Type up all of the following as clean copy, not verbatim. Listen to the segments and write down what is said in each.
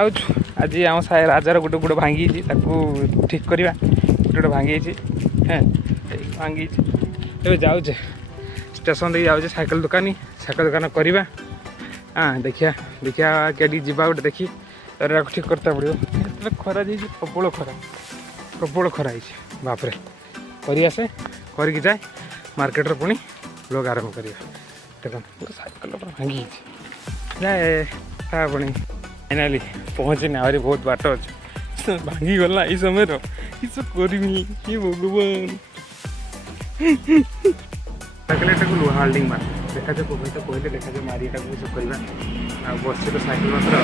आज आम साए राजार गोटे गोटे भांगी ठीक करवा गोटे गोटे भांगी हाँ भांगी जाऊे स्टेशन दे जाऊे साइकिल दुकानी साइकिल दुकान करवा हाँ देखिया देखिया कहीं जा गोटे देखी ठीक करता पड़ो खरा जाइए प्रबल खरा है बापरे कर आसे करके जाए मार्केट पुणी लोग आरम्भ करवा देखो साइकिल भांगी जाए पुणी फाइनाली पहुँचने आहरी बहुत बाट अच्छे भांगी गला ये समय किस करमी ये भगवान लुहा होल्डिंग मार देखा जाए तो कहते देखा जाए मारी सब करवा बस तो साइकिल मात्र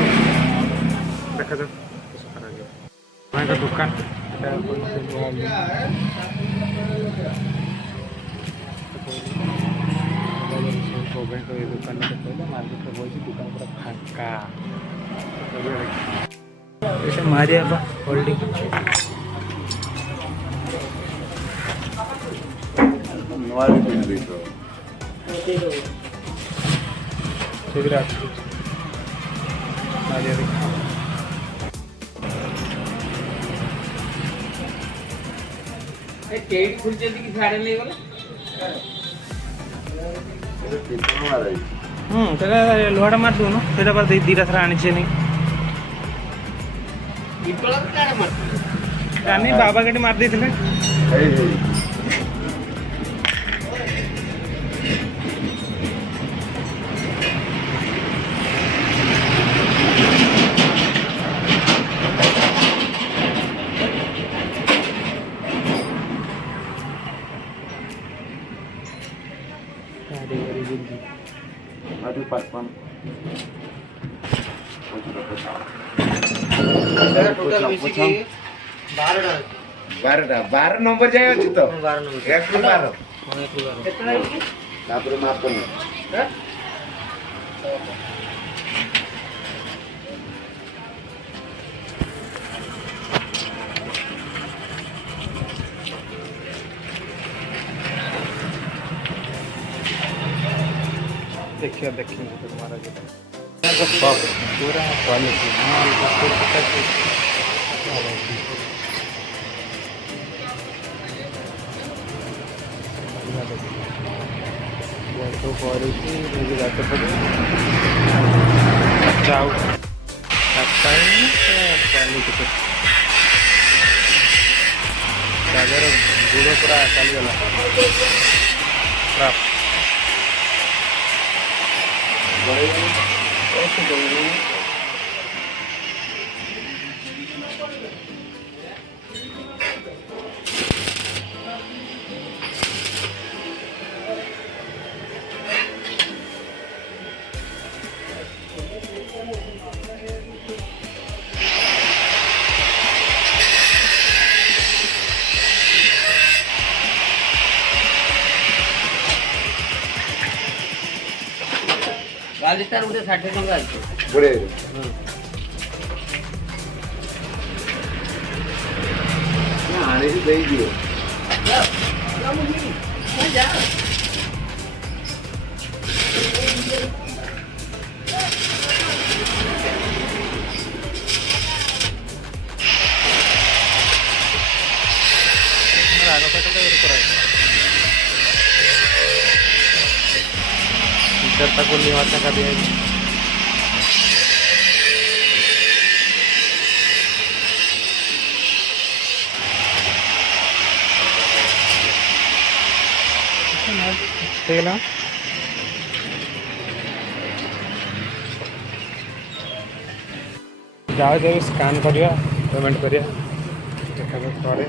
देखा जाए करा दुकान दुकान मार्केट बोलती दुकान पूरा फांका मारिया होल्डिंग लुहाटा मार दून से दीटा सारा आनी नहीं बाबा कटी मार दी बारह नंबर जाए अच्छी तो 1 रू 12 देखिए तुम्हारा पूरा क्वालिटी गुड़ पूरा चलीगला राजस्थान उधर 60 टका बड़े आने से दे दियो को निवासा का दिया जाओ जाओ स्कान करिया पेमेंट करिया देखा करे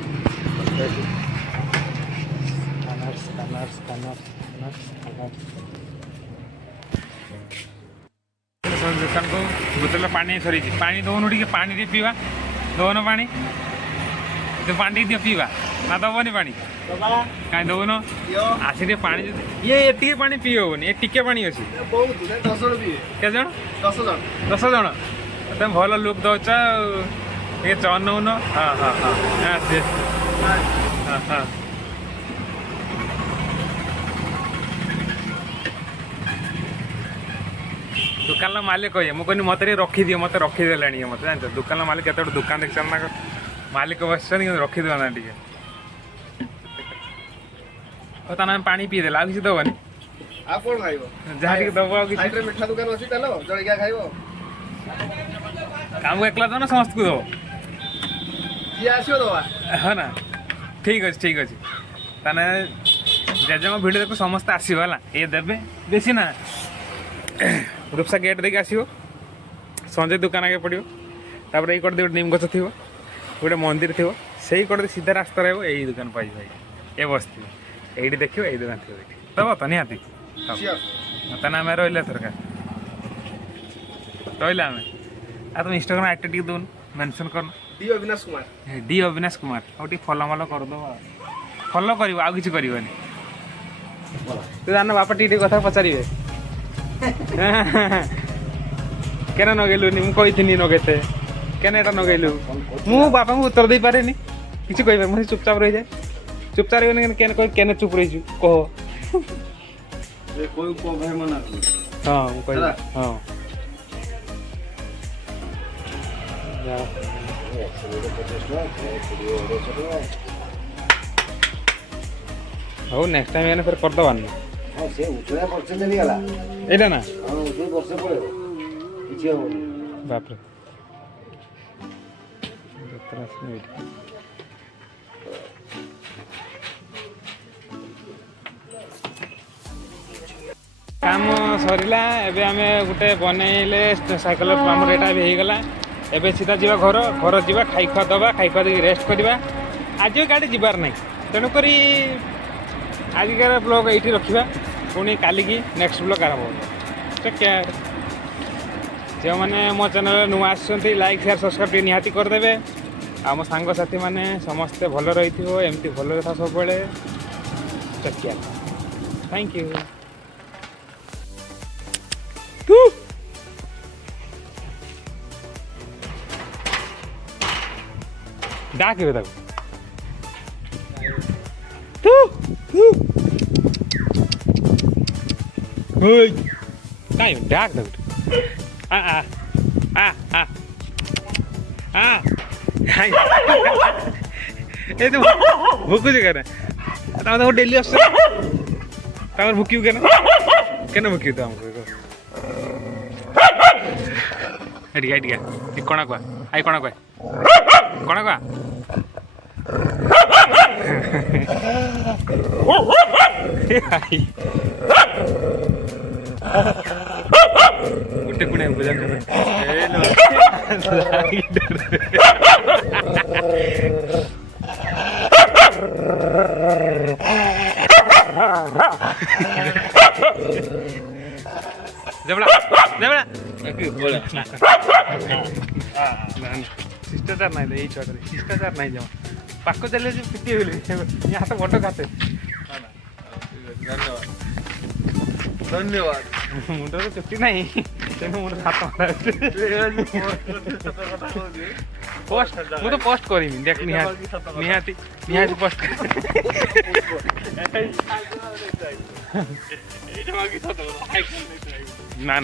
स्कानर स्कानर स्कानर स्कानर दुकान को बोतल पानी सरी पानी दौन टे पानी पीवा दौन पानी तो पानी दियो पीवा ना दबनी पानी कहीं दौन आसी पानी ये टे पानी पी हेनी ये टिके पानी अच्छी के जन 10 जन तुम भल लुक दौच ये चन नौन हाँ हाँ हाँ हाँ हाँ दुकान मालिक कहे मुझे कहनी मत रखीदि मत रखीदे मत जान दुकान मालिक केत दुकान देख ना मालिक बस रखीदे ना टे ताना पानी पीदेला किसी दबनी जहाँ दब मिठा दुकान अच्छी तेल जलिया खाइब काम एकला दो ना समस्त को दब जी आसो दवा हाँ ना ठीक अच्छे ताने जेजेम भिडियो देखो समस्त आसो है ये देवे बेसी ना रूपसा गेट देके आसो संजय दुकान आगे पड़ो तापर ये कटे नीम गछ थी गोटे मंदिर थी से कटे सीधा रास्ता रहा यही दुकान पाई भाई ये बस ये देखिए यही दुकान थी दब तो निहाती ताने आम रहा थरका रहा आम आ तुम इंस्टाग्राम आईडी टी दौन मेनसन कर डी अविनाश कुमार और फलो मलो करद फलो कर कि करनी तू जान बापा टी कथा पचारे केना नगेलुनि मुझे नगेते केना एटा नगेलु मु बापा को उत्तर दे पारे किसी कह मुझे चुपचाप रही जाए चुपचाप रही केने चुप रही कह हाँ हाँ हो नेक्स्ट टाइम यानी फिर कर दवा ना हां से उठला परसेंट नहीं गला एटा ना हां उठे वर्ष पड़े किछि हो बाप रे 10 मिनिट काम सरला एबे आमे गुटे बनैले साइकल हमर एटा भी हेगला एबे सीधा जीवा घर घर जीवा खाई खा दबा खाई खा दे रेस्ट करबा आज गाड़ी जीवार नहीं तेणुक आजिकार ब्लॉग ये रखा पुणी काली की नेक्स्ट ब्लॉग आरंभ हो टेक केयर जो मैंने मो चैनल नुआ आसुँच लाइक शेयर सब्सक्राइब निहाती करदे आम सांग साथी मैंने समस्ते भल रही एमती भल रहा सब टेक केयर थैंक यू डाक काय डाक दे आ आ आ आ आ ए तो भूकु जे करे तम तो डेली आस तम भूकिउ केना भूकिउ तो हमको एडिया कोना को आई कोना को उठे कुने बुझा शिष्टाचार नहीं ये छोटे शिष्टाचार नहीं जमा पाक चले पिटी यहाँ तो बट खाते धन्यवाद मुंड तो चुट्टी नहीं तेणु मुझे हाथ पोस्ट मुझे तो पोस्ट करी देख निहाती पोस्ट ना